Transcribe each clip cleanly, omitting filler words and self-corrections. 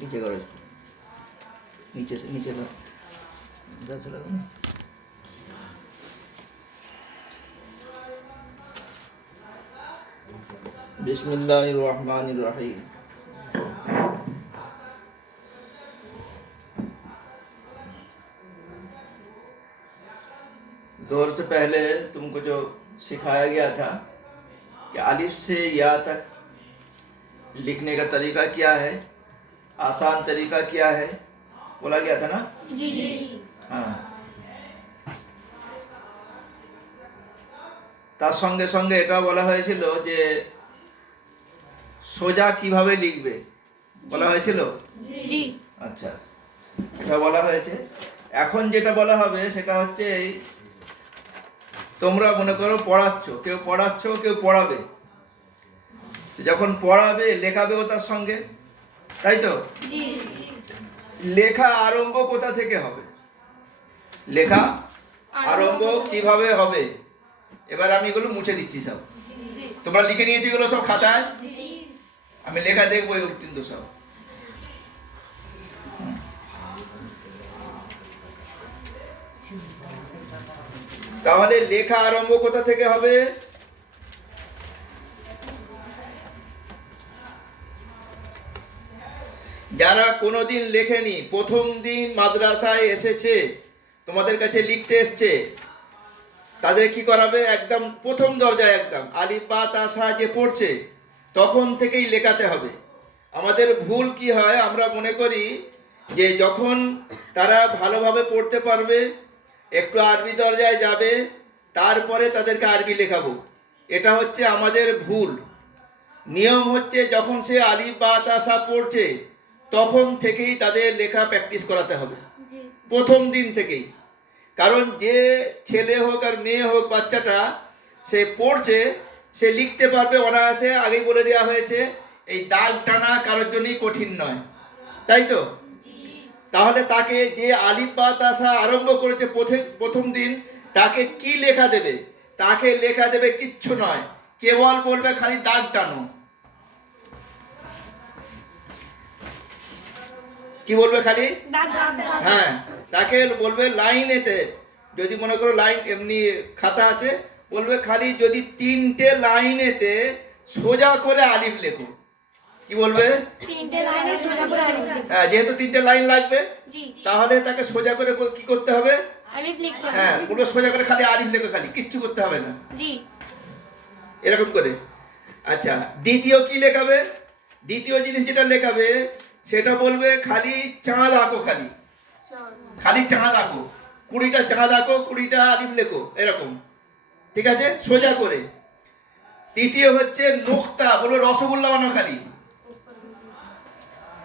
नीचे करो इसको, नीचे से नीचे ला, इधर से लगाओ ना। बिस्मिल्लाहिर्रहमानिर्रहीम। जोर से पहले तुमको जो सिखाया गया था कि अलिफ से या तक लिखने का तरीका क्या है, आसान तरीका क्या है, बोला गया था ना? जी जी। हाँ, তার সঙ্গে সঙ্গে এটা বলা হয়েছিল যে সোজা কিভাবে লিখবে বলা হয়েছিল। जी। আচ্ছা, এটা বলা হয়েছে। এখন যেটা বলা হবে সেটা হচ্ছে এই, তোমরা মনে করো পড়াচ্ছ, কেউ পড়াচ্ছ, কেউ পড়াবে, যখন পড়াবে লেখাবেও তার সঙ্গে, তাই তো? जी। লেখা আরম্ভ কোথা থেকে হবে, লেখা আরম্ভ কিভাবে হবে, এবার আমি এগুলো মুছে দিচ্ছি সব। তোমরা লিখে নিয়েছো এগুলো সব খাতায়? আমি লেখা দেখবো এগুলো কিন্তু সব। তাহলে লেখা আরম্ভ কোথা থেকে হবে? যারা কোনোদিন লেখেনি, প্রথম দিন মাদ্রাসায় এসেছে, তোমাদের কাছে লিখতে এসছে, তাদের কি করাবে? একদম প্রথম দরজায় একদম আলিফ বা তা সা যে পড়ছে তখন থেকেই লেখাতে হবে। আমাদের ভুল কি হয়, আমরা মনে করি যে যখন তারা ভালোভাবে পড়তে পারবে, একটু আরবি দরজায় যাবে, তারপরে তাদেরকে আরবি লেখাবো। এটা হচ্ছে আমাদের ভুল। নিয়ম হচ্ছে যখন সে আলিফ বা তা সা পড়ছে তখন থেকেই তাদের লেখা প্র্যাকটিস করাতে হবে, প্রথম দিন থেকেই। কারণ যে ছেলে হোক আর মেয়ে হোক, বাচ্চাটা সে পড়ছে, সে লিখতে পারবে অনায়াসে। আগেই বলে দেওয়া হয়েছে এই দাগ টানা কারোর জন্যই কঠিন নয়, তাই তো? তাহলে তাকে যে আলিফ বা তা সা আরম্ভ করেছে প্রথম দিন, তাকে কি লেখা দেবে? তাকে লেখা দেবে কিচ্ছু নয়, কেবল বলবে খালি দাগ টানো। কি বলবে? খালি হ্যাঁ, তাকে বলবে লাইনেতে, যদি মনে করো লাইন এমনি খাতা আছে, বলবে খালি যদি 3টে লাইনেতে সোজা করে আলিফ লেখো। কি বলবে? 3টে লাইনে সোজা করে আলিফ লিখতে। হ্যাঁ, যেহেতু 3টে লাইন লাগবে, জি। তাহলে তাকে সোজা করে কি করতে হবে? আলিফ লিখতে হবে। হ্যাঁ, পুরো সোজা করে খালি আলিফ লেখো, খালি কিচ্ছু করতে হবে না, জি। এরকম করে। আচ্ছা, দ্বিতীয় কি লেখাবে? দ্বিতীয় জিনিস যেটা লেখাবে সেটা বলবে খালি চাঁদ আঁকো, খালি খালি চাঁদ আঁকো, 20টা চাঁদ আঁকো, 20টা আলিফ লেখো, এরকম, ঠিক আছে, সোজা করে। তৃতীয় হচ্ছে নোক্তা, বলবো রসগোল্লা বানাও খালি,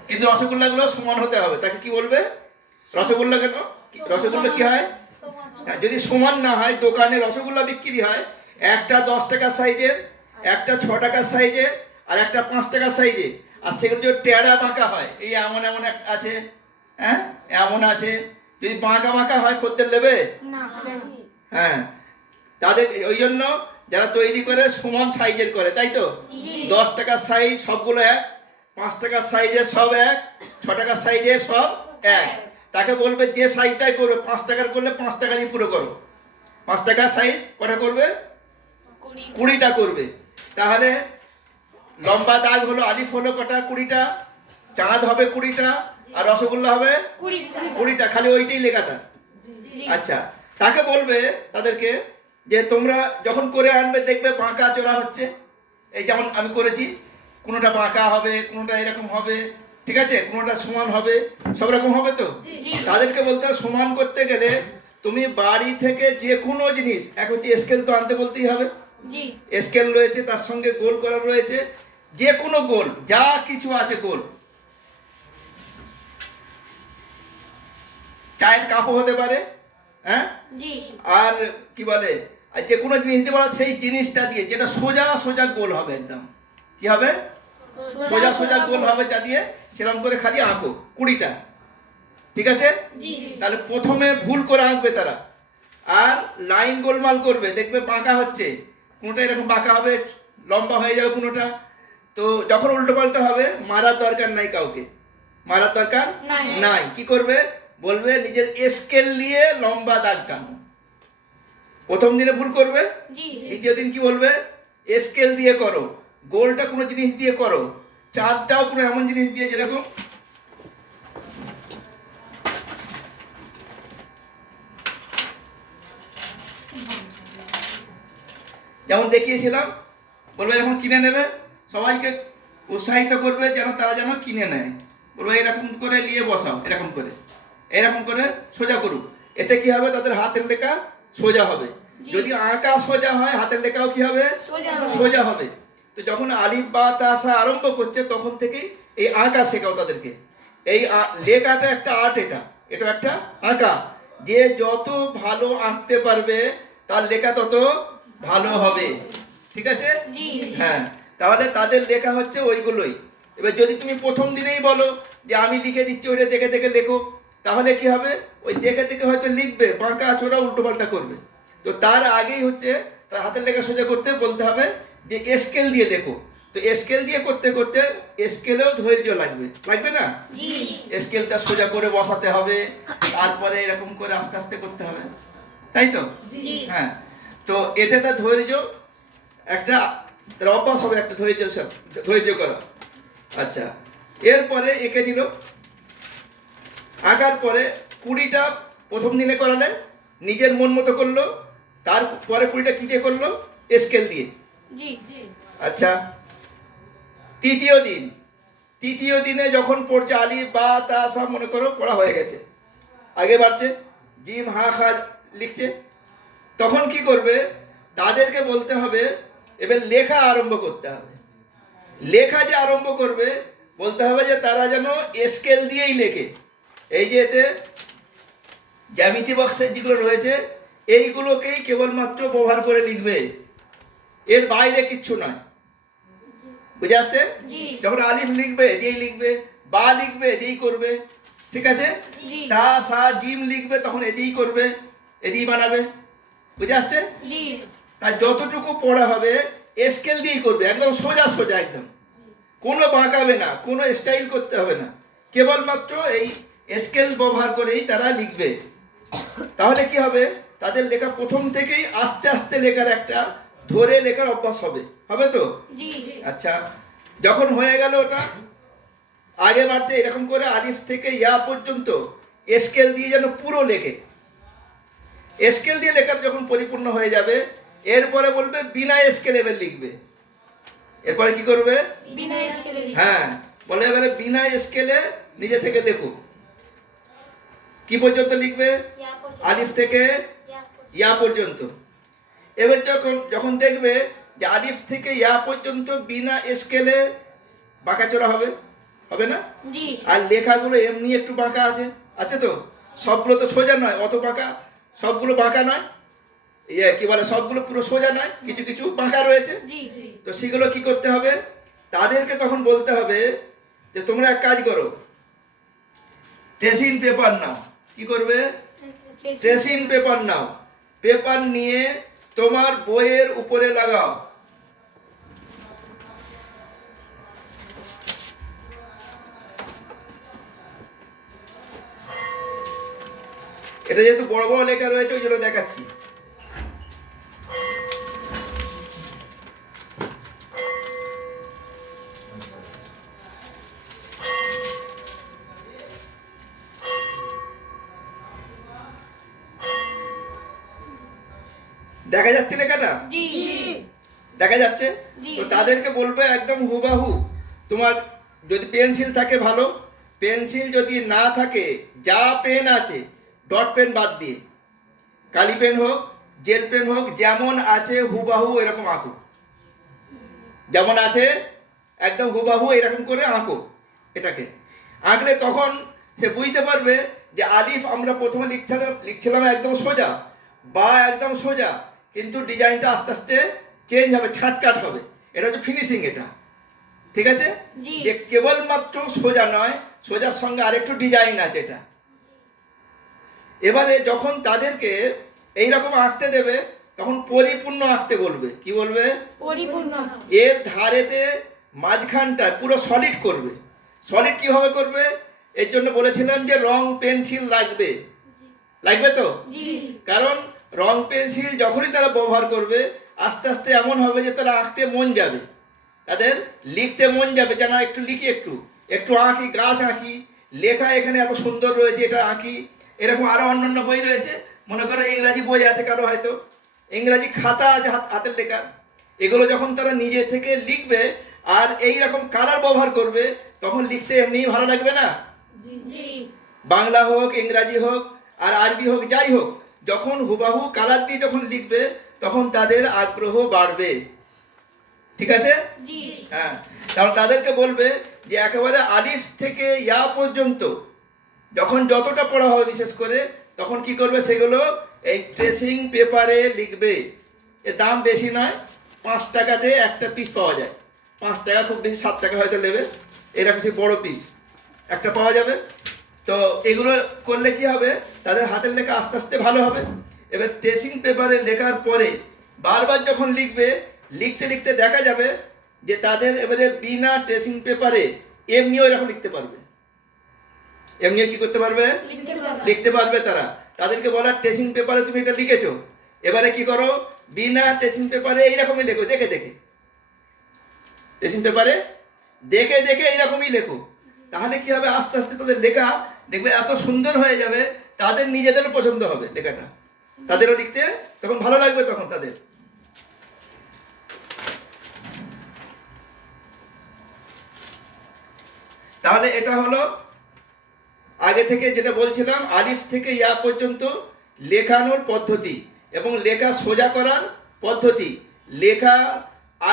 কিন্তু রসগোল্লাগুলো সমান হতে হবে। তাকে কি বলবে? রসগোল্লা কেন? রসগোল্লা কি হয়? হ্যাঁ, যদি সমান না হয়, দোকানে রসগোল্লা বিক্রি হয়, একটা 10 টাকার সাইজের, একটা 6 টাকার সাইজের, আর একটা 5 টাকার সাইজে, আর সেগুলো যদি টেড়া বাঁকা হয়, এই এমন এমন আছে, হ্যাঁ এমন আছে, যদি বাঁকা বাঁকা হয় খদ্দের নেবে না। হ্যাঁ, তাদের ওই জন্য যারা তৈরি করে সমান সাইজের করে, তাই তো? 10 টাকার সাইজ সবগুলো এক, 5 টাকার সাইজের সব এক, 6 টাকার সাইজের সব এক। তাকে বলবে যে সাইজটাই করবে, 5 টাকার করলে 5 টাকারই পুরো করো। 5 টাকার সাইজ কটা করবে? 20টা করবে। তাহলে লম্বা দাগ হলো, আলিফ হলো কটা? 20টা, চাঁদ হবে 20টা, আর রসগোল্লা হবে 20টা, খালি ওইটাই লেখাটা। আচ্ছা, তাকে বলবে তাদেরকে যে তোমরা যখন করে আনবে দেখবে বাঁকা চোরা হচ্ছে, এই যেমন আমি করেছি, কোনোটা বাঁকা হবে, কোনোটা এরকম হবে, ঠিক আছে, কোনোটা সমান হবে, সব রকম হবে তো। তাদেরকে বলতে হবে সমান করতে গেলে তুমি বাড়ি থেকে যে কোনো জিনিস, এখন স্কেল তো আনতে বলতেই হবে, স্কেল রয়েছে, তার সঙ্গে গোল করা রয়েছে, যে কোনো গোল যা কিছু আছে গোল, চায়ের কাপও হতে পারে, হ্যাঁ, আর কি বলে, আর যে কোনো জিনিস দিতে পারো, সেই জিনিসটা দিয়ে যেটা সোজা সোজা গোল হবে, একদম কি হবে? সোজা সোজা গোল হবে, যা দিয়ে সেরকম করে খালি আঁকো 20টা, ঠিক আছে? তাহলে প্রথমে ভুল করে আঁকবে তারা, আর লাইন গোলমাল করবে, দেখবে বাঁকা হচ্ছে, কোনোটা এরকম বাঁকা হবে, লম্বা হয়ে যাবে কোনোটা। তো যখন উল্টো পাল্টা হবে, মারার দরকার নাই কাউকে, মারার দরকার নাই। নাই। কি করবে? বলবে নিজের স্কেল নিয়ে লম্বা দাগ টানো। প্রথম দিনে ভুল করবে, জি দ্বিতীয় দিন কি বলবে? স্কেল দিয়ে করো। গোলটা কোনো জিনিস দিয়ে করো, চাঁদটাও কোনো এমন জিনিস দিয়ে যেরকম যেমন দেখিয়েছিলাম। বলবে যখন কিনে নেবে সবাইকে উৎসাহিত করবে যেন তারা যেন কিনে নেয়। বলবে এরকম করে নিয়ে বসাও, এরকম করে সোজা করুক। এতে কি হবে? তাদের হাতের লেখা সোজা হবে। জি। যদি আঁকা সোজা হয় হাতের লেখাও কি হবে? সোজা হবে। সোজা হবে। তো যখন আলিফ বা তা সা আরম্ভ করছে তখন থেকেই এই আঁকা শেখাও তাদেরকে। এই লেখাটা একটা আর্ট, এটা একটা আঁকা। যে যত ভালো আঁকতে পারবে তার লেখা তত ভালো হবে। ঠিক আছে? জি হ্যাঁ, তাহলে তাদের লেখা হচ্ছে ওইগুলোই। এবার যদি তুমি প্রথম দিনেই বলো যে আমি লিখে দিচ্ছি ওইটা দেখে দেখে লেখো, তাহলে কি হবে? ওই দেখে দেখে হয়তো লিখবে, বাঁকা চোরা উল্টোপাল্টা করবে। তো তার আগেই হচ্ছে তার হাতের লেখা সোজা করতে বলতে হবে যে স্কেল দিয়ে লেখো। তো স্কেল দিয়ে করতে করতে স্কেলেও ধৈর্য লাগবে, লাগবে না? জি স্কেলটা সোজা করে বসাতে হবে, তারপরে এরকম করে আস্তে আস্তে করতে হবে, তাই তো? জি হ্যাঁ, তো এতে তার ধৈর্য একটা তার অভ্যাস হবে, একটা ধৈর্য করা। আচ্ছা, এরপরে এঁকে নিল। আঁকার পরে 20টা প্রথম দিনে করালে নিজের মন মতো করলো, তারপরে 20টা কি দিয়ে করলো? স্কেল দিয়ে। জি আচ্ছা, তৃতীয় দিনে যখন পড়ছে আলিফ বা তা সা, মনে করো পড়া হয়ে গেছে, আগে বাড়ছে, জিম হা খা লিখছে, তখন কি করবে? তাদেরকে বলতে হবে এবার লেখা আরম্ভ করতে হবে। লেখা যে আরম্ভ করবে বলতে হবে যে তারা যেন স্কেল দিয়েই লেখে। এই যে এতে জ্যামিতি বক্সের যেগুলো রয়েছে এইগুলোকেই কেবলমাত্র ব্যবহার করে লিখবে, এর বাইরে কিচ্ছু নয়। বুঝে আসছে? জি যখন আলিফ লিখবে যেই লিখবে, বা লিখবে যেই করবে, ঠিক আছে? জি তা সা জিম লিখবে তখন এদিই করবে, এদিই বানাবে। বুঝে আসছে? জি তার যতটুকু পড়া হবে স্কেল দিয়েই করবে, একদম সোজা সোজা, একদম কোনো বাঁকাবে না, কোনো স্টাইল করতে হবে না, কেবলমাত্র এই স্কেল ব্যবহার করেই তারা লিখবে। তাহলে কি হবে? তাদের লেখা প্রথম থেকেই আস্তে আস্তে লেখার একটা ধরে লেখার অভ্যাস হবে, হবে তো? জি আচ্ছা, যখন হয়ে গেল ওটা, আগে বাড়ছে এরকম করে আলিফ থেকে ইয়া পর্যন্ত স্কেল দিয়ে যেন পুরো লেখে। স্কেল দিয়ে লেখা যখন পরিপূর্ণ হয়ে যাবে এরপরে বলবে বিনা স্কেলে এবার লিখবে। এরপরে কি করবে? বিনা স্কেলে লিখি। হ্যাঁ, বলে এবারে বিনা স্কেলে নিজে থেকে লেখো। কি পর্যন্ত লিখবে? আলিফ থেকে ইয়া পর্যন্ত। এবার যখন দেখবে যে আলিফ থেকে ইয়া পর্যন্ত বিনা স্কেলে বাঁকাচোরা হবে, হবে না? জি আর লেখাগুলো এমনি একটু বাঁকা আছে তো, সবগুলো তো সোজা নয়, অত বাঁকা সবগুলো বাঁকা নয়, কি বলে, সবগুলো পুরো সোজা নয়, কিছু কিছু বাঁকা রয়েছে। জি তো সেগুলো কি করতে হবে? তাদেরকে তখন বলতে হবে যে তোমরা এক কাজ করো, ট্রেসিং পেপার নাও। কি করবে? ট্রেসিং পেপার নাও, পেপার নিয়ে তোমার বইয়ের উপরে লাগাও। এটা যেহেতু বড় বড় লেখা রয়েছে ওই জন্য দেখাচ্ছি। দেখা যাচ্ছে লেখাটা? জি দেখা যাচ্ছে? জি। তো তাদেরকে বলবে একদম হুবাহু, তোমার যদি পেন্সিল থাকে ভালো, পেন্সিল যদি না থাকে যা পেন আছে ডট পেন বাদ দিয়ে, কালি পেন হোক জেল পেন হোক, যেমন আছে হুবাহু এরকম আঁকো। যেমন আছে একদম হুবাহু এরকম করে আঁকো। এটাকে আঁকলে তখন সে বুঝতে পারবে যে আলিফ আমরা প্রথমে লিখছিলাম একদম সোজা, বা একদম সোজা, কিন্তু ডিজাইনটা আস্তে আস্তে চেঞ্জ হবে, ছাটকাট হবে। এটা হচ্ছে ফিনিশিং। এটা ঠিক আছে? জি। যে কেবলমাত্র সোজা নয়, সোজার সঙ্গে আরেকটু ডিজাইন আছে এটা। এবারে যখন তাদেরকে এইরকম আঁকতে দেবে তখন পরিপূর্ণ আঁকতে বলবে। কি বলবে? পরিপূর্ণ। এর ধারেতে মাঝখানটা পুরো সলিড করবে। সলিড কিভাবে করবে? এর জন্য বলেছিলাম যে রং পেন্সিল লাগবে, লাগবে তো? জি কারণ রং পেন্সিল যখনই তারা ব্যবহার করবে আস্তে আস্তে এমন হবে যে তারা আঁকতে মন যাবে, তাদের লিখতে মন যাবে, যেন একটু লিখি, একটু একটু আঁকি, গাছ আঁকি, লেখা এখানে এত সুন্দর রয়েছে এটা আঁকি। এরকম আরো অন্যান্য বই রয়েছে, মনে করো ইংরাজি বই আছে কারো, হয়তো ইংরাজি খাতা আছে হাতের লেখা, এগুলো যখন তারা নিজে থেকে লিখবে আর এই রকম কালার ব্যবহার করবে তখন লিখতে এমনিই ভালো লাগবে না? জি বাংলা হোক, ইংরাজি হোক আর আরবি হোক, যাই হোক, যখন হুবাহু কালার দিয়ে যখন লিখবে তখন তাদের আগ্রহ বাড়বে। ঠিক আছে? জি হ্যাঁ, কারণ তাদেরকে বলবে যে একেবারে আলিফ থেকে ইয়া পর্যন্ত যখন যতটা পড়া হবে বিশেষ করে তখন কি করবে, সেগুলো এই ট্রেসিং পেপারে লিখবে। এর দাম বেশি নয়, 5 টাকাতে একটা পিস পাওয়া যায়, 5 টাকা, খুব বেশি 7 টাকা হয়তো নেবে, এরকম সে বড় পিস একটা পাওয়া যাবে। তো এগুলো করলে কি হবে, তাদের হাতের লেখা আস্তে আস্তে ভালো হবে। এবার ট্রেসিং পেপারে লেখার পরে বারবার যখন লিখবে, লিখতে লিখতে দেখা যাবে যে তাদের এবারে বিনা ট্রেসিং পেপারে এমনিও এরকম লিখতে পারবে, এমনিও কি করতে পারবে, লিখতে পারবে। লিখতে পারবে তারা। তাদেরকে বলা ট্রেসিং পেপারে তুমি এটা লিখেছো, এবারে কি করো, বিনা ট্রেসিং পেপারে এইরকমই লেখো, দেখে দেখে, ট্রেসিং পেপারে দেখে দেখে এইরকমই লেখো। তাহলে কি হবে, আস্তে আস্তে তাদের লেখা দেখবে এত সুন্দর হয়ে যাবে, তাদের নিজেদেরও পছন্দ হবে লেখাটা, তাদেরও লিখতে তখন ভালো লাগবে তখন তাদের। তাহলে এটা হলো আগে থেকে যেটা বলছিলাম, আলিফ থেকে ইয়া পর্যন্ত লেখানোর পদ্ধতি এবং লেখা সোজা করার পদ্ধতি, লেখা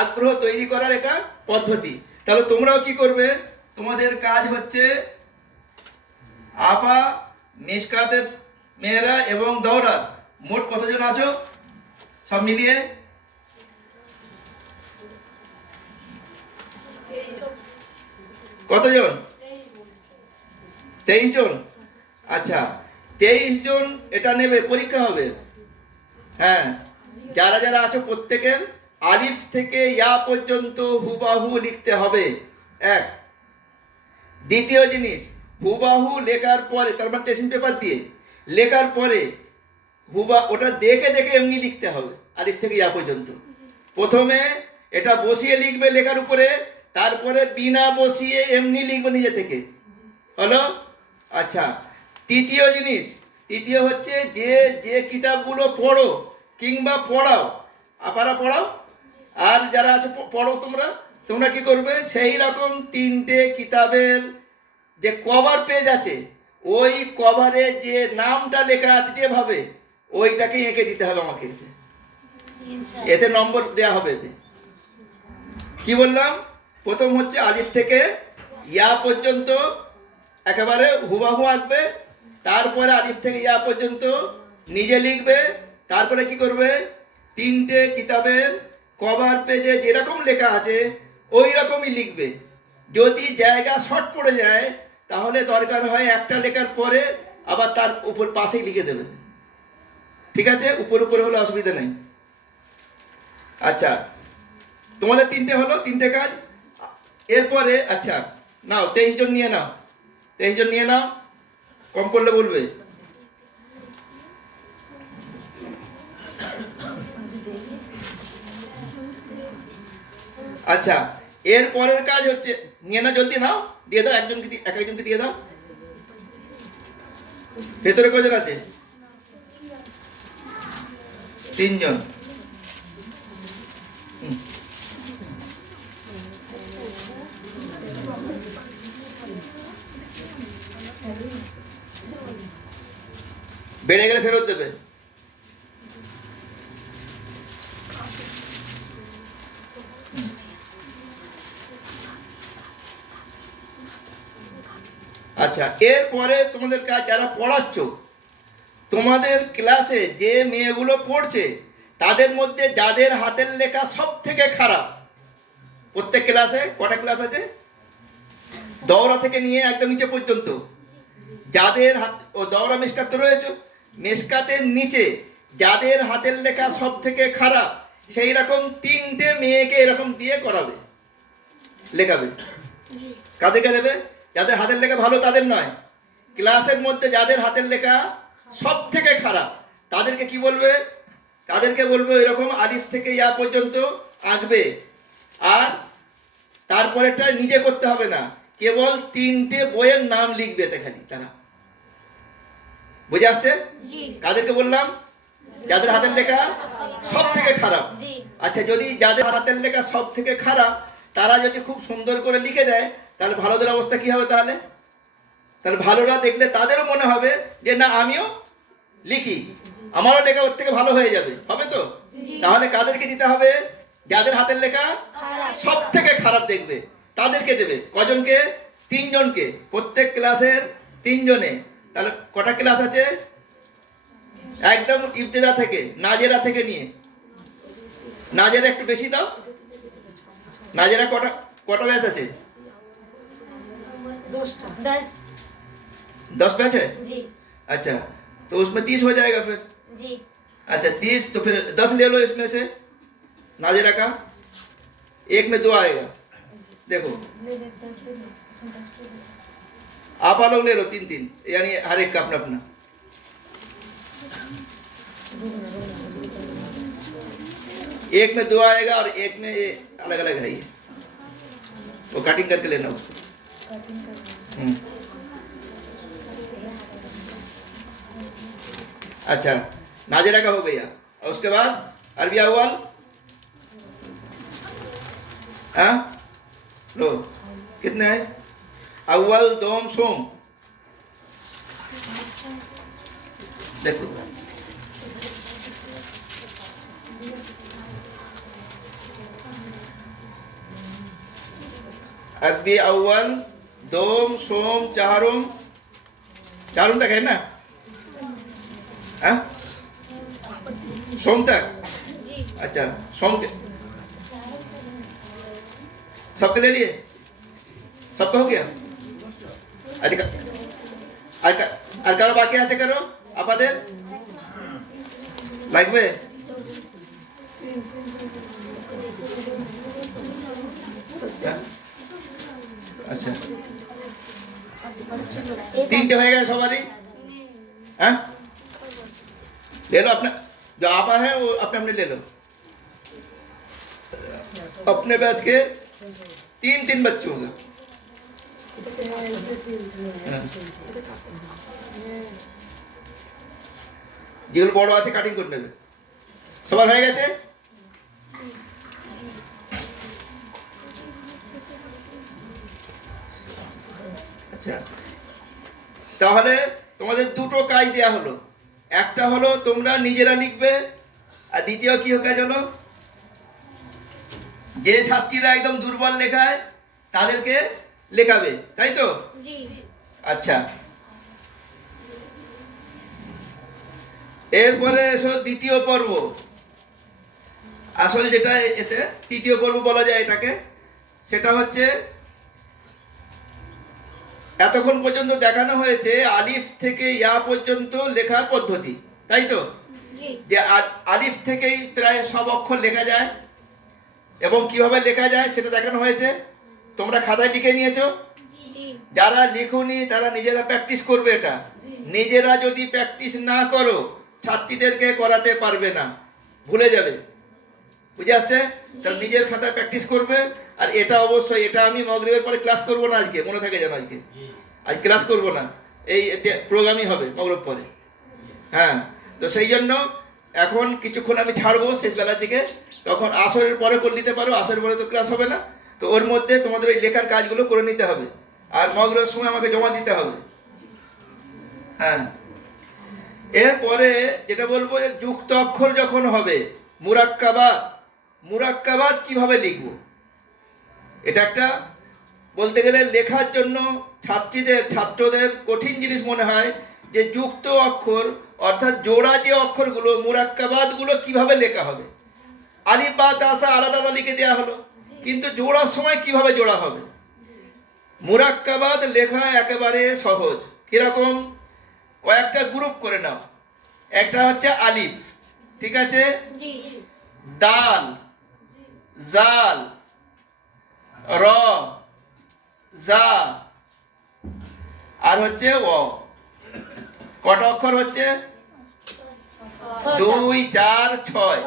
আগ্রহ তৈরি করার এটা পদ্ধতি। তাহলে তোমরাও কি করবে, তোমাদের কাজ হচ্ছে আপা, মিশকাতের মেয়েরা এবং দৌড়ার মোট কতজন আছো সব মিলিয়ে? কতজন? 23 জন। আচ্ছা, 23 জন এটা নেবে, পরীক্ষা হবে। হ্যাঁ, যারা যারা আছো প্রত্যেকের আলিফ থেকে ইয়া পর্যন্ত হুবাহু লিখতে হবে। এক। দ্বিতীয় জিনিস, হুবাহু লেখার পরে, তার মানে ট্রেসিং পেপার দিয়ে লেখার পরে ওটা দেখে দেখে এমনি লিখতে হবে আলিফ থেকে ইয়া পর্যন্ত। প্রথমে এটা বসিয়ে লিখবে লেখার উপরে, তারপরে বিনা বসিয়ে এমনি লিখবে নিজে থেকে, হলো? আচ্ছা, তৃতীয় জিনিস, তৃতীয় হচ্ছে যে যে কিতাবগুলো পড়ো কিংবা পড়াও, আপারা পড়াও আর যারা আছে পড়ো, তোমরা তোমরা কি করবে, সেই রকম 3টে কিতাবের যে কভার পেজ আছে ওই কভারে যে নামটা লেখা আছে যেভাবে, ওইটাকে এঁকে দিতে হবে আমাকে, এতে নম্বর দেওয়া হবে। এতে কি বললাম, প্রথম হচ্ছে আলিফ থেকে ইয়া পর্যন্ত একেবারে হুবাহু আঁকবে, তারপরে আলিফ থেকে ইয়া পর্যন্ত নিজে লিখবে, তারপরে কি করবে, 3টে কিতাবের কভার পেজে যেরকম লেখা আছে ওই রকমই লিখবে। যদি জায়গা শর্ট পড়ে যায় তাহলে দরকার হয় একটা লেখার পরে আবার তার উপর পাশেই লিখে দেবে, ঠিক আছে? উপর উপরে হলে অসুবিধা নেই। আচ্ছা, তোমাদের 3টে হলো, 3টে কাজ। এরপরে আচ্ছা নাও, 23 জন নিয়ে নাও, 23 জন নিয়ে নাও, কম করলে বলবে। আচ্ছা, এর পরের কাজ হচ্ছে, নিয়ে নাও, জলদি নাও, দিয়ে দাও একজনকে, এক একজনকে দিয়ে দাও। ভেতরে কজন আছে? 3 জন। বেড়ে গেলে ফেরত দেবে। আচ্ছা, এরপরে তোমাদের কাজ, যারা পড়াচ্ছ, তোমাদের ক্লাসে যে মেয়েগুলো পড়ছে তাদের মধ্যে যাদের হাতের লেখা সব থেকে খারাপ, প্রত্যেক ক্লাসে কটা ক্লাস আছে, দৌড়া থেকে নিয়ে একদম নিচে পর্যন্ত, যাদের হাত, ও দৌড়া মেশকাত তো রয়েছে, মেশকাতের নিচে যাদের হাতের লেখা সব থেকে খারাপ সেই রকম 3টে মেয়েকে এরকম দিয়ে করাবে, লেখাবে। কাদেরকে দেবে? যাদের হাতের লেখা ভালো তাদের নয়, ক্লাসের মধ্যে যাদের হাতের লেখা সব থেকে খারাপ তাদেরকে কি বলবে? তাদেরকে বলবে এরকম আলিফ থেকে ইয়া পর্যন্ত আঁকবে, আর তারপরেটা নিজে করতে হবে না, কেবল 3টে বইয়ের নাম লিখবে খালি তারা। বুঝে আসছে? জি কাদেরকে বললাম? যাদের হাতের লেখা সব থেকে খারাপ। জি আচ্ছা, যদি যাদের হাতের লেখা সব থেকে খারাপ তারা যদি খুব সুন্দর করে লিখে দেয়, তাহলে ভালোদের অবস্থা কি হবে? তাহলে তাহলে ভালোরা দেখলে তাদেরও মনে হবে যে না আমিও লিখি, আমারও লেখা ওর থেকে ভালো হয়ে যাবে, হবে তো? তাহলে কাদেরকে দিতে হবে? যাদের হাতের লেখা খারাপ। সব থেকে খারাপ দেখবে তাদেরকে দেবে। কজনকে? 3 জনকে, প্রত্যেক ক্লাসের 3 জনে। তাহলে কটা ক্লাস আছে? একদম ইবতেদা থেকে, নাজেরা থেকে নিয়ে, নাজেরা একটু বেশি দাও। नाजेरा कोटा कोटा बैच আছে? 10 10 बैच है। जी अच्छा, तो उसमें 30 हो जाएगा फिर। जी अच्छा 30, तो फिर 10 ले लो इसमें से नाजेरा का, एक में 2 आएगा। देखो आप लोग ले लो 3-3, यानी हर एक का अपना अपना। एक में 2 आएगा और एक में अलग अलग है, ये वो कटिंग करके लेना उसको। अच्छा, नाजेरा का हो गया, और उसके बाद अरबी अव्वल। हाँ लो, कितने हैं? अव्वल दोम सोम, देखो अरबी अव्वल दोम सोम चारुम, चारुम तक है ना? हाँ, सोम तक। जी अच्छा, सोम के सबके ले लिए? सबका हो गया? अच्छा, আর কারো বাকি আছে? কারো আপনাদের লাগবে? अच्छा, 3টে হয়ে গেছে সবারই? हाँ, ले लो अपना, जो आपा है वो अपने अपने ले लो। अपने बैच के 3-3 बच्चों का। যেগুলো বড় আছে কাটিং করে নেবে। সবার হয়ে গেছে? আচ্ছা, তাহলে তোমাদের দুটো কাজ দেয়া হলো। একটা হলো তোমরা নিজেরা লিখবে, আর দ্বিতীয় কি কাজ হলো? যে ছাত্রীরা একদম দুর্বল লেখায় তাদেরকে লেখাবে, তাই তো? जी আচ্ছা, এরপরে এসো দ্বিতীয় পর্ব। আসল যেটা এতে তৃতীয় পর্ব বলা যায় এটাকে, সেটা হচ্ছে এতক্ষণ পর্যন্ত দেখানো হয়েছে আলিফ থেকে ইয়া পর্যন্ত লেখার পদ্ধতি, তাই তো? जी যে আলিফ থেকেই প্রায় সব অক্ষর লেখা যায়, এবং কিভাবে লেখা যায় সেটা দেখানো হয়েছে। তোমরা খাতায় লিখে নিয়েছো? जी যারা লিখোনি তারা নিজেরা প্র্যাকটিস করবে। এটা নিজেরা যদি প্র্যাকটিস না করো ছাত্রীদেরকে করাতে পারবে না, ভুলে যাবে। বুঝে আসছে? তাহলে নিজের খাতায় প্র্যাকটিস করবে। আর এটা অবশ্যই, এটা আমি মাগরিবের পরে ক্লাস করব না আজকে, মনে থাকে যেন আজকে আজ ক্লাস করব না, এই প্রোগ্রামই হবে মাগরিব পরে। হ্যাঁ, তো সেই জন্য এখন কিছুক্ষণ আমি ছাড়বো শেষ বেলার দিকে, তখন আসরের পরে করে নিতে পারো, আসরের পরে তো ক্লাস হবে না, তো ওর মধ্যে তোমাদের ওই লেখার কাজগুলো করে নিতে হবে, আর মাগরিবের সময় আমাকে জমা দিতে হবে। হ্যাঁ, এরপরে যেটা বলবো যে যুক্ত অক্ষর যখন হবে, মুরাক্কাবাত, মুরাক্কাবাত কিভাবে লিখবো, এটা একটা বলতে গেলে লেখার জন্য ছাত্রদের কঠিন জিনিস মনে হয় যে যুক্ত অক্ষর অর্থাৎ জোড়া যে অক্ষরগুলো, মুরাক্কাবাত গুলো কিভাবে লেখা হবে। আলিফ বা তাসা আলাদা আলাদা লিখে দেওয়া হলো, কিন্তু জোড়ার সময় কিভাবে জোড়া হবে। মুরাক্কাবাত লেখা একেবারে সহজ। কিরকম? কয়েকটা গ্রুপ করে নাও। একটা হচ্ছে আলিফ, ঠিক আছে, जी দাল, জাল, র, জা, আর হচ্ছে অ। কটা অক্ষর হচ্ছে? 2 4 6।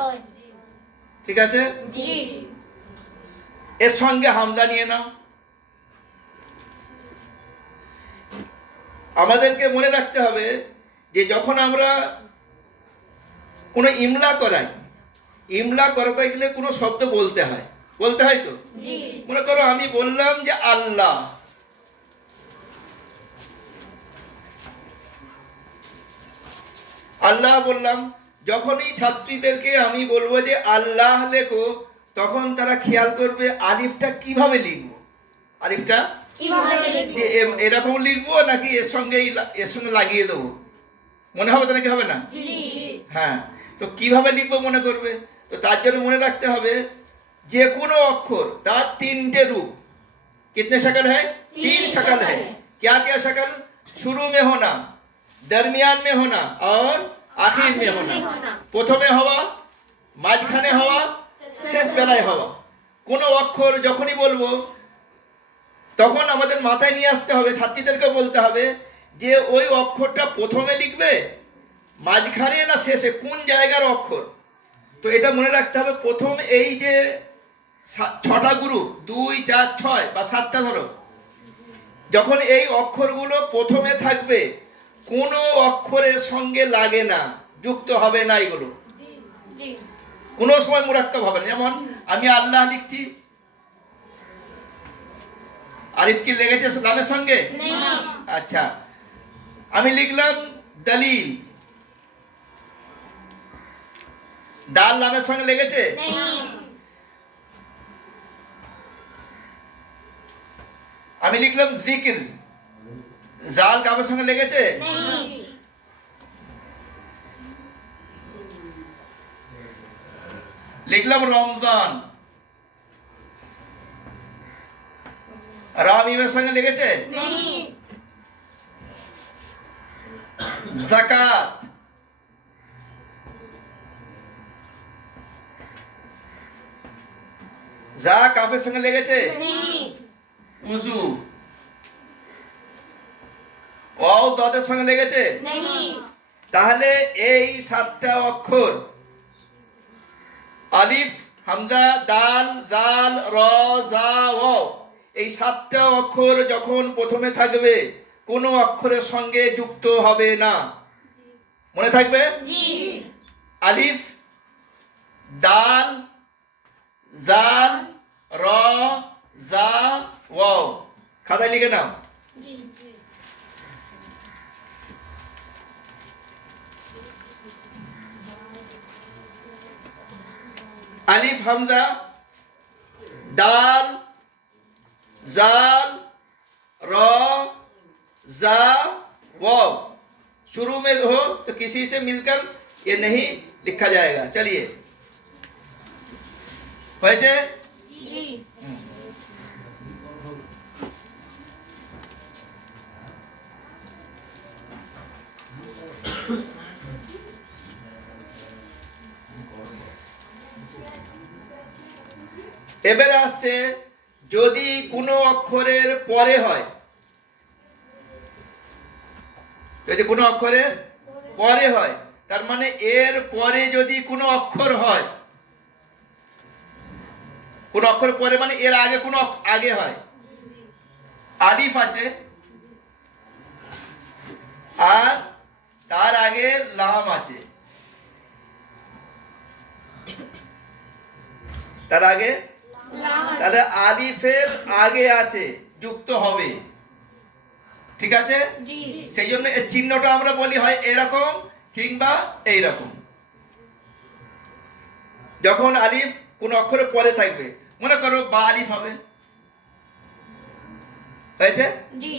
ঠিক আছে, জি এর সঙ্গে হামজা নিয়ে নাও। আমাদেরকে মনে রাখতে হবে যে যখন আমরা কোনো ইমলা করাই, ইমলা করাতে গেলে কোনো শব্দ বলতে হয়, বলতে হয় তো। জি মনে করো আমি বললাম যে আল্লাহ, আল্লাহ বললাম, যখনই ছাত্রীদেরকে আমি বলবো যে আল্লাহ লেখো, তখন তারা খেয়াল করবে আলিফটা কিভাবে লিখবো। আলিফটা কিভাবে লিখব? যে এরকম লিখবো নাকি এর সঙ্গে লাগিয়ে দেবো, মনে হবে তো নাকি হবে না? জি হ্যাঁ, তো কিভাবে লিখবো মনে করবে। তো তার জন্য মনে রাখতে হবে যে কোনো অক্ষর তার 3টে रूप। कितने शक्ल है? 3 शक्ल है। क्या क्या शक्ल? शुरू में होना, दरमियान में होना और आखिर में होना। প্রথমে হওয়া, মাঝখানে হওয়া, শেষ বেলায় হওয়া। কোনো অক্ষর যখনই বলবো তখন আমাদের মাথায় নিয়ে আসতে হবে, ছাত্রীদেরকে বলতে হবে যে ওই অক্ষরটা প্রথমে লিখবে, মাঝখানে না শেষে, কোন জায়গার অক্ষর। তো এটা মনে রাখতে হবে। প্রথম এই যে 6টা গ্রুপ, 2 4 6 বা 7টা ধরো, যখন এই অক্ষরগুলো প্রথমে থাকবে কোনো অক্ষরের সঙ্গে লাগে না, যুক্ত হবে না, এগুলো জি কোনো সময় মুরাক্কাব হবে না। যেমন আমি আল্লাহ লিখছি, আলিফ কি লেগেছে লামের সঙ্গে? নেই আচ্ছা, আমি লিখলাম দলিল, দাল লামের সঙ্গে লেগেছে? নেই আমি লিখলাম জিকির, জাল কাবের সঙ্গে লেগেছে? নেই লিখলাম রমজান, রা মিমের সঙ্গে লেগেছে? নেই যাকাত, যা কাফের সঙ্গে লেগেছে? নেই উজু, ওয়াও দাদের সঙ্গে লেগেছে? নেই তাহলে এই 7টা অক্ষর আলিফ, হামজা, দাল, জাল, র, জা, ওয়াও, এই 7টা অক্ষর যখন প্রথমে থাকবে কোনো অক্ষরের সঙ্গে যুক্ত হবে না, মনে থাকবে? জি আলিফ, দাল, জাল, র, জা, ওয়াও। খাতায় লিখে নাও। জি আলিফ, হামজা, दाल, जाल, रा, जा, वाव शुरू में हो तो किसी से मिलकर ये नहीं लिखा जाएगा। चलिए হয়েছে? জি এবারে আসছে যদি কোনো অক্ষরের পরে হয়, যদি কোনো অক্ষরের পরে হয়, তার মানে এর পরে যদি কোনো অক্ষর হয়, কোন অক্ষর পরে মানে এর আগে কোনো আগে হয়। আলিফ আছে আর তার আগে লাম আছে, তার আগে লাম আছে তাহলে আলিফের আগে আছে, যুক্ত হবে। ঠিক আছে? জি সেই জন্য এর চিহ্নটা আমরা বলি হয় এরকম কিংবা এইরকম। যখন আলিফ কোন অক্ষরের পরে থাকবে, মনে করো বা আলিফ হবে, হয়েছে? জি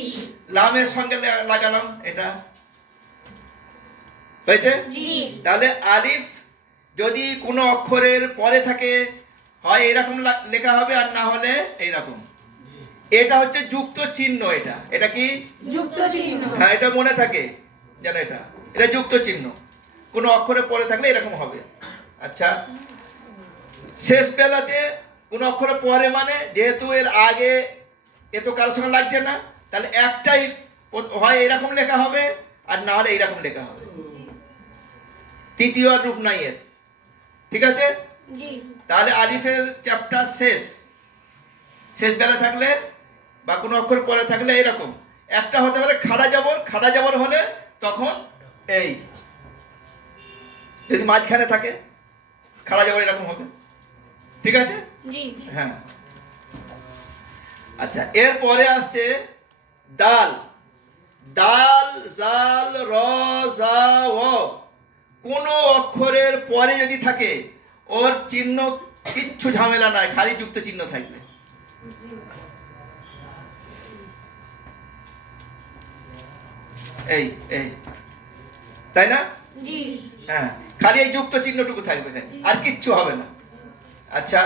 লামের সঙ্গে লাগালাম, এটা হয়েছে? জি তাহলে আলিফ যদি কোনো অক্ষরের পরে থাকে হয় এরকম লেখা হবে আর না হলে এইরকম। এটা হচ্ছে যুক্ত চিহ্ন। এটা এটা কি? যুক্ত চিহ্ন হ্যাঁ, এটা মনে থাকে যেন এটা এটা যুক্ত চিহ্ন। কোনো অক্ষরে পরে থাকলে এরকম হবে। আচ্ছা, শেষ বেলাতে কোনো অক্ষরে পরে মানে যেহেতু এর আগে এ তো কারোর সঙ্গে লাগছে না, তাহলে একটাই হয় এরকম লেখা হবে আর না হলে এইরকম লেখা হবে, তৃতীয় আর রূপ নাই এর। ঠিক আছে? জি তাহলে আলিফের চ্যাপ্টার শেষ বেলা থাকলে বা কোনো অক্ষর পরে থাকলে এরকম একটা হতে পারে খাড়া জবর হলে তখন এই, যদি মাঝখানে থাকে খাড়া জবর এরকম হবে। ঠিক আছে? জি হ্যাঁ। আচ্ছা, এরপরে আসছে দাল। দাল, জাল, র, জা, ও কোন অক্ষরের পরে যদি থাকে ওর চিহ্ন কিচ্ছু ঝামেলা নাই, খালি যুক্ত চিহ্ন থাকবে। এই এই তাই না? জি হ্যাঁ, খালি এই যুক্ত চিহ্নটুকু থাকবে, আর কিচ্ছু হবে না। আচ্ছা,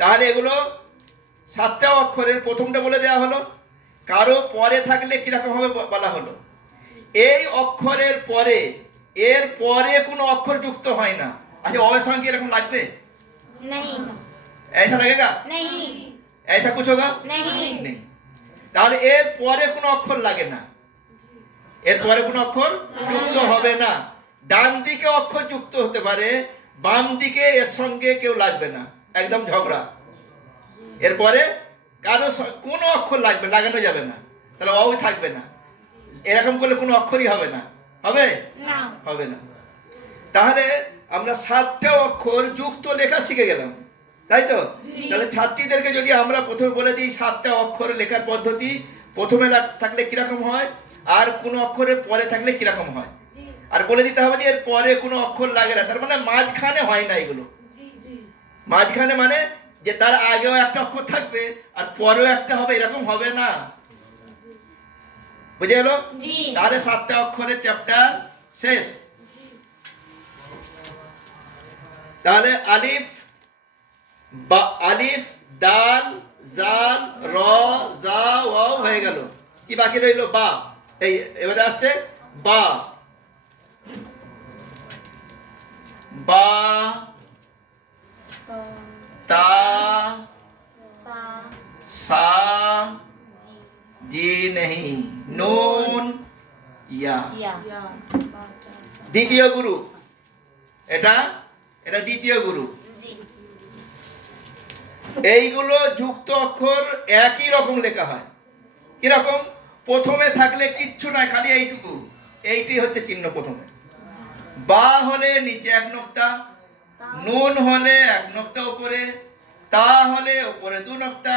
তাহলে এগুলো 7টা অক্ষরের প্রথমটা বলে দেওয়া হলো। কারো পরে থাকলে কিরকম হবে বলা হলো। এই অক্ষরের পরে এর পরে কোনো অক্ষর যুক্ত হয় না। আচ্ছা, অয়ের সঙ্গে এরকম লাগবে? नहीं ऐसा लगेगा? नहीं ऐसा कुछ होगा? नहीं नहीं। তাহলে এর পরে কোনো অক্ষর লাগে না, এর পরে কোনো অক্ষর যুক্ত হবে না। ডান দিকে অক্ষর যুক্ত হতে পারে, বাম দিকে এর সঙ্গে কেউ লাগবে না, একদম ঝগড়া। এরপরে কারো কোনো অক্ষর লাগানো যাবে না, তাহলে অই থাকবে না। এরকম করলে কোনো অক্ষরই হবে না, হবে? ना হবে না। তাহলে আমরা 7টা অক্ষর যুক্ত লেখা শিখে গেলাম, তাই তো? তাহলে ছাত্রীদেরকে যদি আমরা প্রথমে বলে দিই 7টা অক্ষর লেখার পদ্ধতি, প্রথমে থাকলে কিরকম হয় আর কোন অক্ষরের পরে থাকলে কিরকম হয়, আর বলে দিতে হবে যে এর পরে কোনো অক্ষর লাগে না, তার মানে মাঝখানে হয় না এগুলো। মাঝখানে মানে যে তার আগেও একটা অক্ষর থাকবে আর পরেও একটা হবে, এরকম হবে না। বুঝে গেল? জি তাহলে 7টা অক্ষরের চ্যাপ্টার শেষ। তাহলে আলিফ, আলিফ, দাল, জাল, র, জা, ওয়াও হয়ে গেল। কি বাকি রইল? বা। এই এবারে আসছে বা। বা, তা, সা, জি নেই, নুন, ইয়া। দ্বিতীয় গুরু, এটা দ্বিতীয় গুরু। এইগুলো যুক্ত অক্ষর একই রকম লেখা হয়। কিরকম? প্রথমে থাকলে কিচ্ছু নাই, খালি এইটুকু, এইটি হচ্ছে চিহ্ন প্রথমে। বা হলে নিচে 1 নোক্তা, নুন হলে 1 নোক্তা উপরে, তা হলে উপরে 2 নোক্তা,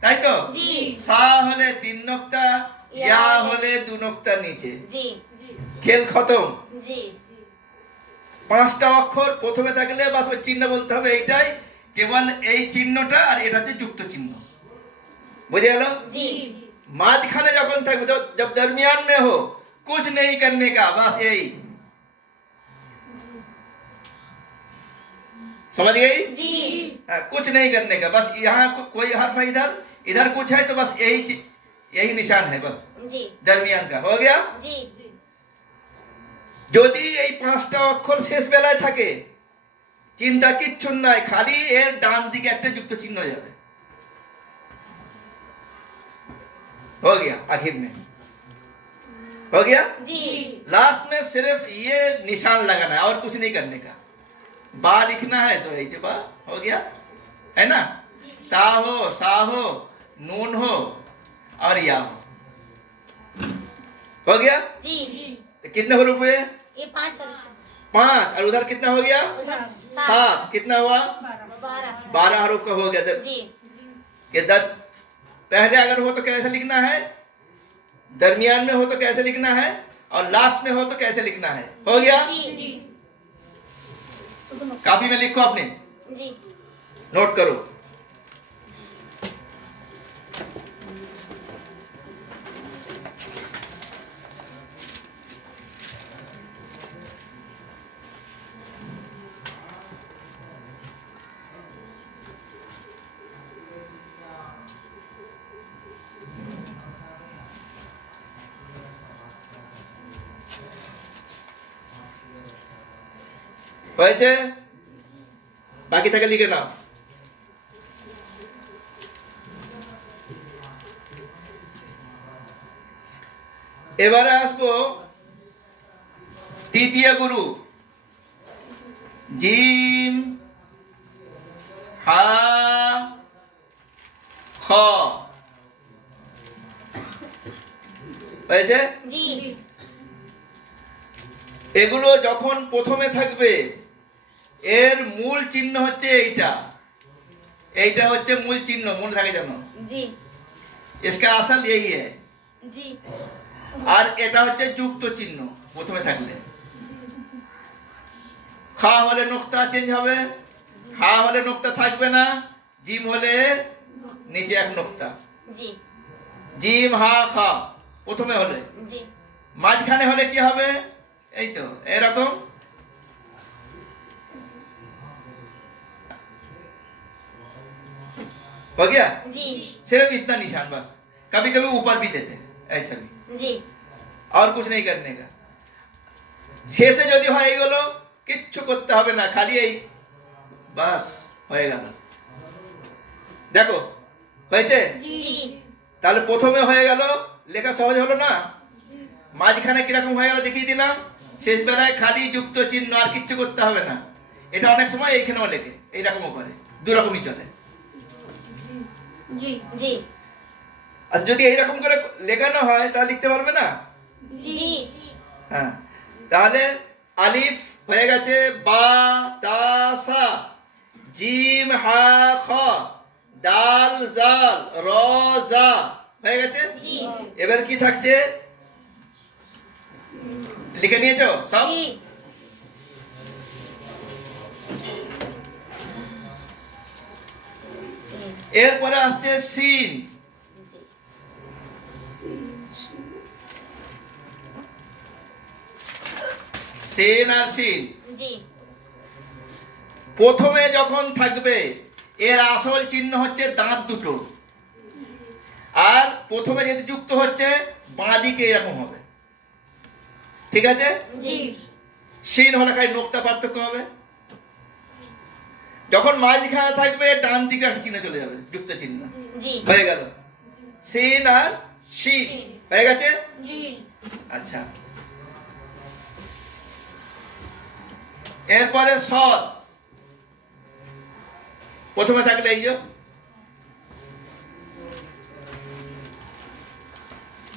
তাই তো? জি সা হলে 3 নোক্তা, ইয়া হলে 2 নোক্তা নিচে। জি খেল খতম। জি 5টা অক্ষর প্রথমে থাকলে বাস ওই চিহ্ন বলতে হবে, এইটাই কেবল এই চিহ্নটা, আর এটা হচ্ছে যুক্ত চিহ্ন। বুঝে গেল? जी মাঝখানে যখন থাকবে, जब दरमियान में हो कुछ नहीं करने का, बस यही। समझ गई? जी हाँ, कुछ नहीं करने का, बस यहाँ कोई हर्फ है, इधर कुछ है, तो बस यही निशान है, बस जी दरमियान का। हो गया? जी যদি এই 5টা অক্ষর শেষ বেলায় থাকে চিন্তা কিচ্ছু নাই, খালি এর ডান দিকে একটা যুক্ত চিহ্ন যাবে। हो गया, आखिर में हो गया। जी लास्ट में सिर्फ ये निशान लगाना है और कुछ नहीं करने का। बा लिखना है तो ऐसे बा हो गया, है ना? ता हो, सा हो, नून हो और या हो गया। जी तो कितने हरूफ हुए? ये 5 5, और उधर कितना हो गया? 7। कितना हुआ? 12 12 हरूफ का हो गया। जी ये पहले अगर हो तो कैसे लिखना है, दरमियान में हो तो कैसे लिखना है, और लास्ट में हो तो कैसे लिखना है। हो गया? जी कॉपी में लिखो, अपने जी नोट करो। হয়েছে? বাকি থেকে লিখে নাও। এবারে আসবো তৃতীয় গুরু, জিম হা খ, হয়েছে? জি এগুলো যখন প্রথমে থাকবে এর মূল চিহ্ন হচ্ছে এইটা, এইটা হচ্ছে মূল চিহ্ন, মনে থাকে যেন। जी इसका আসল यही है। जी আর এটা হচ্ছে যুক্ত চিহ্ন প্রথমে থাকলে। খা হলে নোক্তা চেঞ্জ হবে, হা হলে নোক্তা থাকবে না, জিম হলে নিচে এক নোক্তা। जी জিম হা খা প্রথমে হলে, जी মাঝখানে হলে কি হবে? এই তো এরকম। हो गया? जी सिर्फ इतना निशान बस, कभी कभी ऊपर भी देते हैं ऐसा भी, जी और कुछ नहीं करने का। শেষে যদি হয়ে গেল কিচ্ছু করতে হবে না, খালি এই বাস হয়ে গেল। দেখো হয়েছে? जी তাহলে প্রথমে হয়ে গেল, লেখা সহজ হলো না? মাঝখানে কিরকম হয়ে গেল দেখিয়ে দিলাম, শেষ বেলায় খালি যুক্ত চিহ্ন, আর কিচ্ছু করতে হবে না। এটা অনেক সময় এইখানেও লেখে, এইরকমও করে, দু রকমই চলে। जी जी আর যদি এইরকম করে লেখানো হয় তাহলে লিখতে পারবে না? जी হ্যাঁ, তাহলে আলিফ হয়ে গেছে বা তা সা, জিম হা খ, ডাল জাল র জা হয়ে গেছে। जी এবার কি থাকছে লিখে নিয়েছো সব? जी এরপরে আসছে সিন। সিন আর সিন जी প্রথমে যখন থাকবে এর আসল চিহ্ন হচ্ছে দাঁত দুটো, আর প্রথমে যেহেতু যুক্ত হচ্ছে বাঁ দিকে এরকম হবে, ঠিক আছে? जी সিন হলে খালি নোক্তা পার্থক্য হবে। যখন মাঝখানে থাকবে ডান দিকে একটা চিহ্ন চলে যাবে, যুক্ত চিহ্ন जी হয়ে গেল। সিন আর শিন হয়ে গেছে। जी আচ্ছা, এরপরে সদ প্রথমে থাকলে এই যে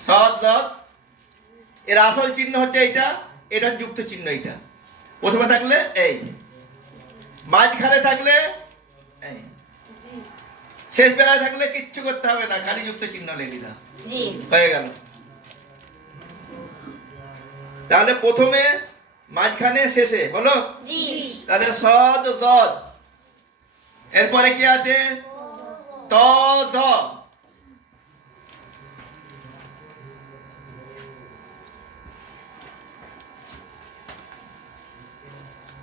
সদ দত, এর আসল চিহ্ন হচ্ছে এইটা, এটা যুক্ত চিহ্ন, এইটা প্রথমে থাকলে এই, মাঝখানে থাকলে এই, শেষ বেলায় থাকলে কিচ্ছু করতে হবে না, খালি যুক্ত চিহ্ন লিখে দাও, जी হয়ে গেল। তাহলে প্রথমে মাঝখানে শেষে হলো। जी তাহলে সদ জদ, এরপরে কি আছে? ত জ,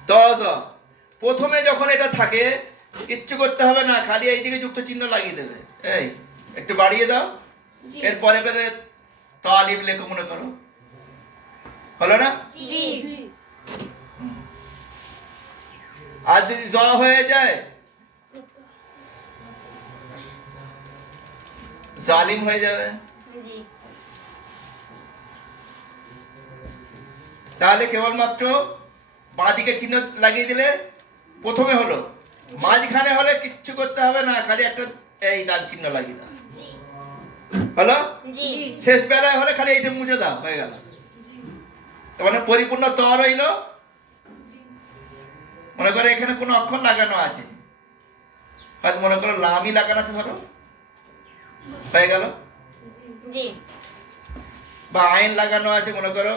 ত জ। প্রথমে যখন এটা থাকে কিচ্ছু করতে হবে না, খালি এইদিকে যুক্ত চিহ্ন লাগিয়ে দেবে, এই একটু বাড়িয়ে দাও, এরপরে পরে ত আলিফ লেখো মনে করো, হলো না? जी আর যদি জ হয়ে যায় জালিম হয়ে যাবে। जी তাহলে কেবলমাত্র বাঁ দিকে চিহ্ন লাগিয়ে দিলে প্রথমে হলো, মাঝখানে হলে কিচ্ছু করতে হবে না, খালি একটা এই দাগ চিহ্ন লাগিয়ে দাও, হলো? जी শেষ বেলায় হলে খালি এইটা মুছে দাও, হয়ে গেল। তার মানে পরিপূর্ণ ত রইল। মনে করো এখানে কোনো অক্ষর লাগানো আছে, হয়তো মনে করো লামই লাগানো আছে, ধরো হয়ে গেল, जी বা আইন লাগানো আছে মনে করো,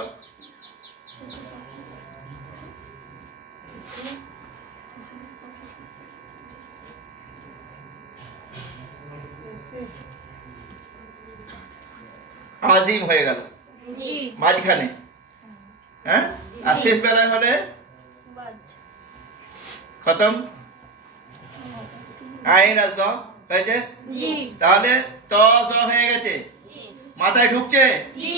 আজিম হয়ে গেল जी মাঝখানে, হ্যাঁ? আর শেষ বেলায় হলে খতম, আইন আর জ হয়েছে। जी তাহলে ত জ হয়ে গেছে, মাথায় ঢুকছে। जी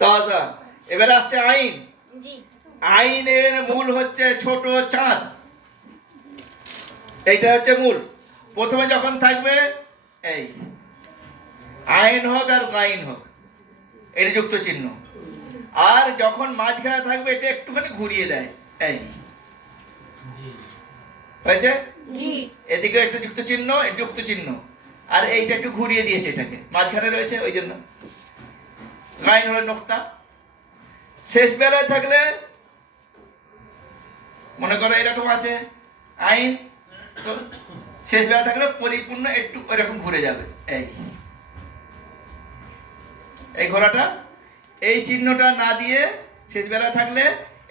ত জ। এবারে আসছে আইন। जी আইনের মূল হচ্ছে ছোট চাঁদ, এইটা হচ্ছে মূল। প্রথমে যখন থাকবে এই, আইন হোক আর গাইন হোক, এটা যুক্ত চিহ্ন। আর যখন মাঝখানে থাকবে এটা একটুখানি ঘুরিয়ে দেয়, এই হয়েছে। জি এদিকে একটা যুক্ত চিহ্ন, যুক্ত চিহ্ন, আর এইটা একটু ঘুরিয়ে দিয়েছে, এটাকে মাঝখানে রয়েছে ওই জন্য গাইন হলো নোক্তা। শেষ বেলায় থাকলে মনে করো এরকম আছে আইন, তো শেষ বেলা থাকলে পরিপূর্ণ একটু এরকম ঘুরে যাবে, এই ঘোড়াটা এই চিহ্নটা না দিয়ে শেষ বেলা থাকলে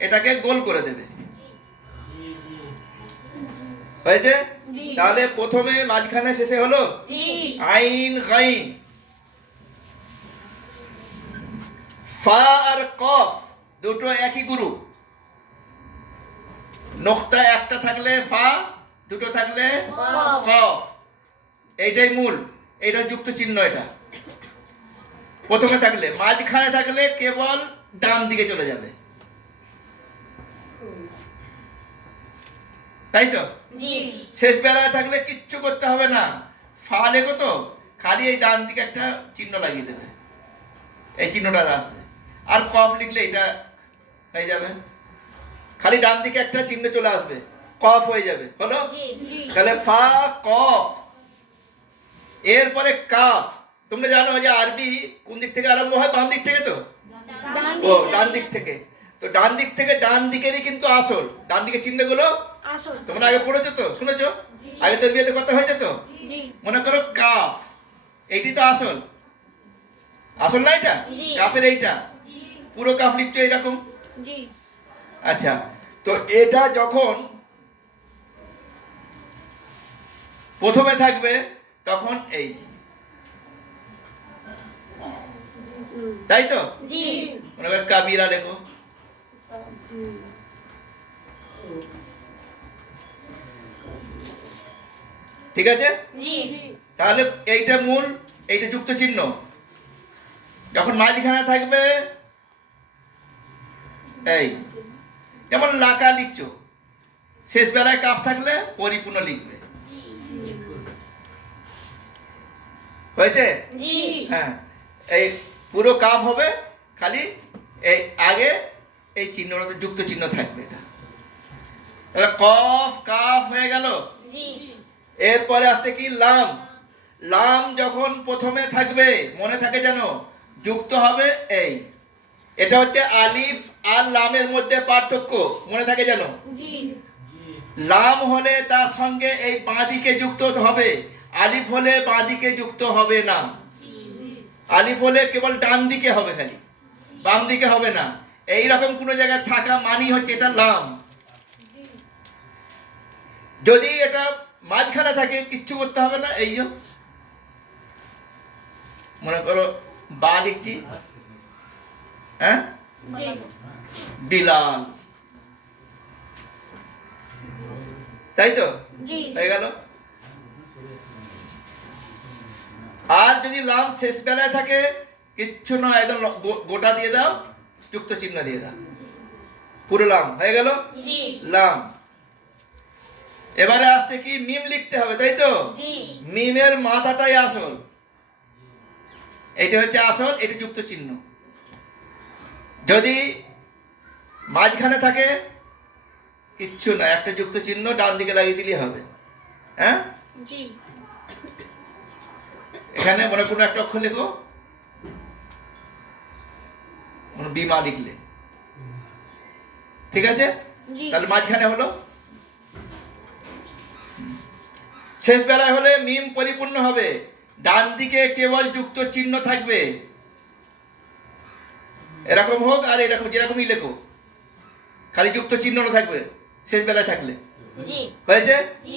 এটাকে গোল করে দেবে, হয়েছে। জি। তাহলে প্রথমে মাঝখানে শেষে হলো জি আইন গাইন। ফা আর কফ দুটো একই গুরু, নোক্তা একটা থাকলে ফা, দুটো থাকলে কফ। কফ, এইটাই মূল, এইটা যুক্ত চিহ্ন। এটা প্রথমে থাকলে, মাঝখানে থাকলে কেবল ডান দিকে চলে যাবে, তাই তো। জি শেষ বেলায় থাকলে কিচ্ছু করতে হবে না, ফা লেখো তো খালি এই ডান দিকে একটা চিহ্ন লাগিয়ে দেবে, এই চিহ্নটা আসবে। আর কফ লিখলে এটা হয়ে যাবে, খালি ডান দিকে একটা চিহ্ন চলে আসবে, কফ হয়ে যাবে, হলো। জি তাহলে ফা কফ, এরপরে কাফ। তোমরা জানো যে আরবি কোন দিক থেকে আরম্ভ হয়? বাম দিক থেকে তো, ডান ও ডান দিক থেকে। তো ডান দিক থেকে ডান দিকেরই কিন্তু আসল, ডান দিকের চিহ্নগুলো আসল। তোমরা আগে পড়েছো তো, শুনেছো, আগে তোর বিয়েতে কথা হয়েছে তো। জি মনে করো কাফ, এইটি তো আসল, আসল না এটা, জি। কাফের এইটা পুরো কাফ লিখছো এইরকম। জি আচ্ছা, তো এটা যখন প্রথমে থাকবে তখন এই, তাই তো। জি মনে করো কাবিরা লেখো, ঠিক আছে। জি তাহলে এইটা মূল, এইটা যুক্ত চিহ্ন। যখন মাঝখানে থাকবে এই, যেমন লাকা লিখছো, শেষ বেলায় কাফ থাকলে পরিপূর্ণ লিখবে, হয়েছে। জি হ্যাঁ, এই পুরো কাফ হবে, খালি এই আগে এই চিহ্নটাতে যুক্ত চিহ্ন থাকবে, এটা তাহলে কফ কাফ হয়ে গেল। জি এরপরে আসছে কি লাম। লাম যখন প্রথমে থাকবে মনে থাকে যেন যুক্ত হবে এই, এটা হচ্ছে আলিফ আর লামের মধ্যে পার্থক্য, মনে থাকে যেন। জি লাম হলে তার সঙ্গে এই বাঁ দিকে যুক্ত হবে, আলিফ হলে বাঁ দিকে যুক্ত হবে না। আলিফ হলে কেবল ডান দিকে হবে, খালি বাম দিকে হবে না। এই রকম কোন জায়গায় থাকা মানি হচ্ছে এটা লাম। যদি এটা মাঝখানে থাকে কিচ্ছু করতে হবে না, এই যে মনে করো বা লিখছি, হ্যাঁ, জি বিলাল, তাই তো, জি হয়ে গেল। আর যদি লাম শেষ বেলায় থাকে কিচ্ছু নয়, একদম গোটা দিয়ে দাও, যুক্ত চিহ্ন দিয়ে দাও, পুরো লাম হয়ে গেল জি লাম। এবারে আসছে কি মিম লিখতে হবে, তাই তো। জি মিমের মাথাটাই আসল, এটা হচ্ছে আসল, এটা যুক্ত চিহ্ন। যদি মাঝখানে থাকে কিচ্ছু না, একটা যুক্ত চিহ্ন ডান দিকে লাগিয়ে দিলেই হবে, হ্যাঁ। জি এখানে মনে কোনো একটা অক্ষর লেখো, বিমা লিখলে, ঠিক আছে। জি তাহলে মাঝখানে হলো, শেষ বেলায় হলে মিম পরিপূর্ণ হবে, ডান দিকে কেবল যুক্ত চিহ্ন থাকবে, এরকম হোক আর এরকম যেরকমই লেখো, খালি যুক্ত চিহ্নটা থাকবে শেষ বেলায় থাকলে, জি হয়েছে। জি